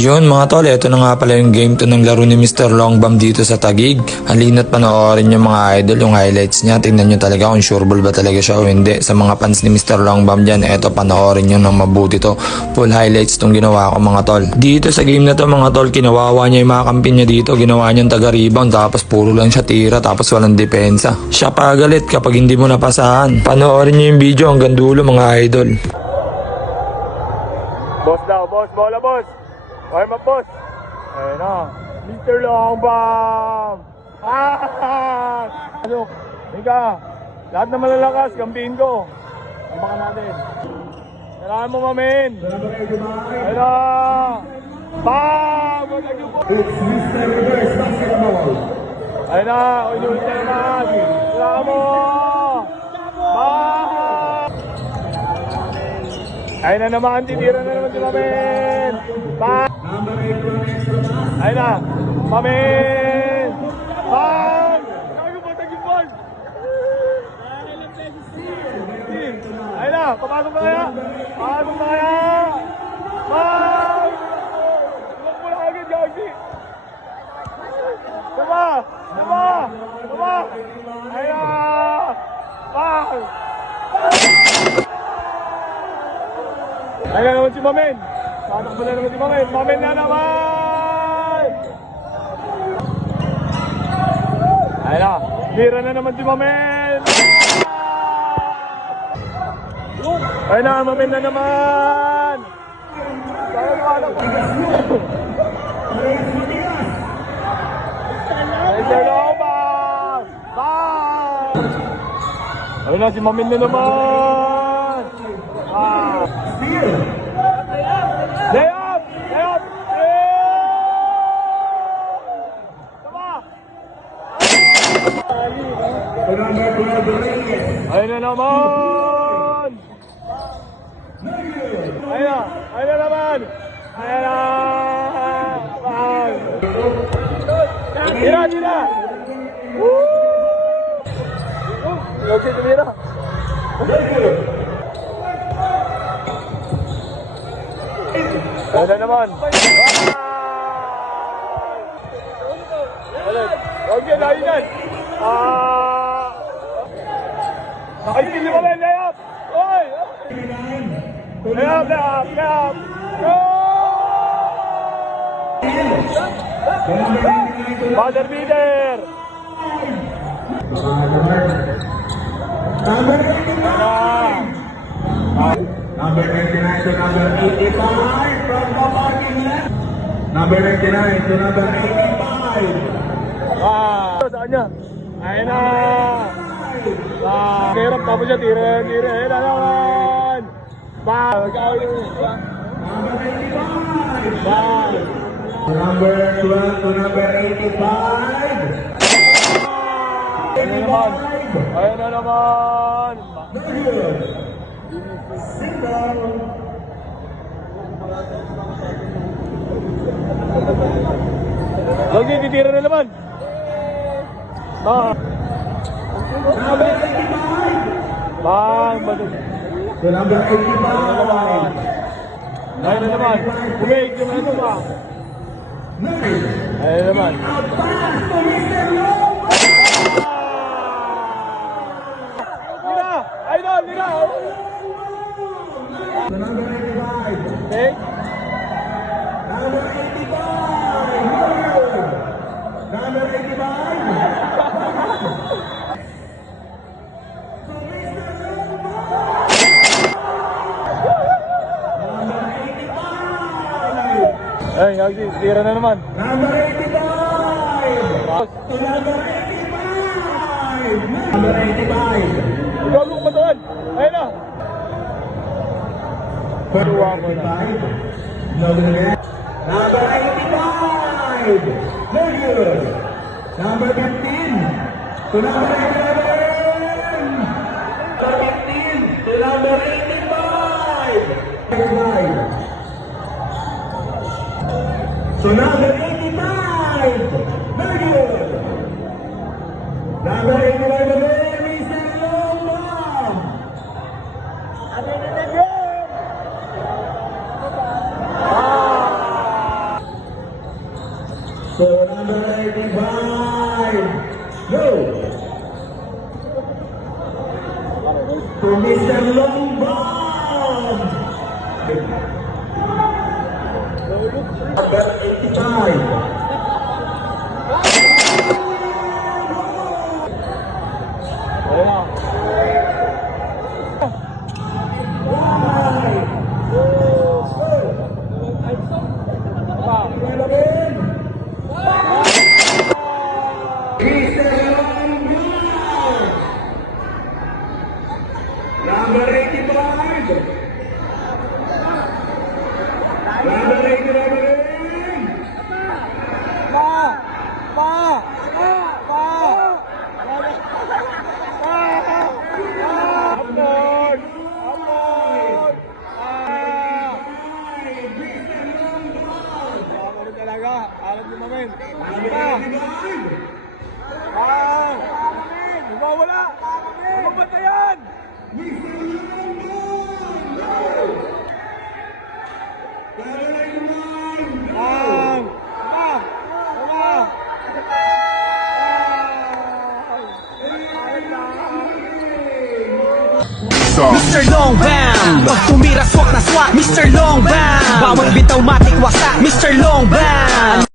Yun mga tol, ito na nga pala yung game to ng laro ni Mr. Longbam dito sa Tagig. Halina't panoorin yung mga idol, yung highlights niya. Tingnan nyo talaga kung sureball ba talaga siya o hindi. Sa mga fans ni Mr. Longbam dyan, eto panoorin nyo ng mabuti to. Full highlights tong ginawa ko mga tol. Dito sa game na to mga tol, kinawawa niya yung mga kampi niya dito. Ginawa niyang taga-rebound, tapos puro lang siya tira, tapos walang depensa. Siya pa galit kapag hindi mo napasahan. Panoorin nyo yung video hanggang dulo mga idol. Boss daw, boss, bola boss. Warm up boss. Ayun na. Mr. Longbam. Ah! Ano? Ika, lahat na malalakas, kampihin ko. Tambakan natin. Kailangan mo mamin. Ayun na. Bam! Wala yung po. Ayun na, inulit na naman. Kailangan mo. Bam! Ayun na naman, titira na naman si Mamin. Bam! Ayun na, Mamin! Bam! Gago ba taging ball? Ayun na, papasok na kaya? Papasok na kaya? Bam! Tulog mo na agad, Gagi! Diba? Diba? Diba? Ayun na! Bam! Ayun na naman si Mamen. Tatakbo na naman si Mamen. Mamen na naman! Ayun na. Mira na naman si Mamen. Ayun na, Mamen na naman! Ayun na si Mamen na naman! Ah! Ayun na naman! Ayun na! Ayun na naman! Ayun na! Tira! Tira! Woo! Okay, tumira! Ayun na naman! Huwag yan, ayun yan! Ah! Nakaitin mo ba, layup! Oy! Layup, layup, layup! Goal! Mother beater! Number 99 to number 85 from the parking lot. Number 99 to number 85. Ah! Saan niya? Ayun na! Ah! Hirap tapos siya, tira, tira. Ayun na naman! Yung... Bang! Number 12 to number 85. Ayun na naman! Ayun na naman! Lagi, titira na naman! Bang! Bang! To number 85. Ayun na naman! Umig naman ito ba? Ayun naman! Idol! Lina! To number 85. Okay? Number 85. Number 85. Gagsi, tira na naman. Number 85. Boss, To number 85. Number 85. ikaw mo kumatuan. Ayun na. Number 85. No good. Number 85. Very good. Number 15. To number 11. Number 15. To number 85. 85. So number 85. Very good. Number 85 again, Mr. Lomba. Number 85. Go. To Mr. Longbom. Number 85. Ayun na. Mr. Longbom. Number 85. Number 89. Mr. Long Bam Pag tumira swak na swak Mr. Long Bam Bawat bitaw matik wasak Mr. Long Bam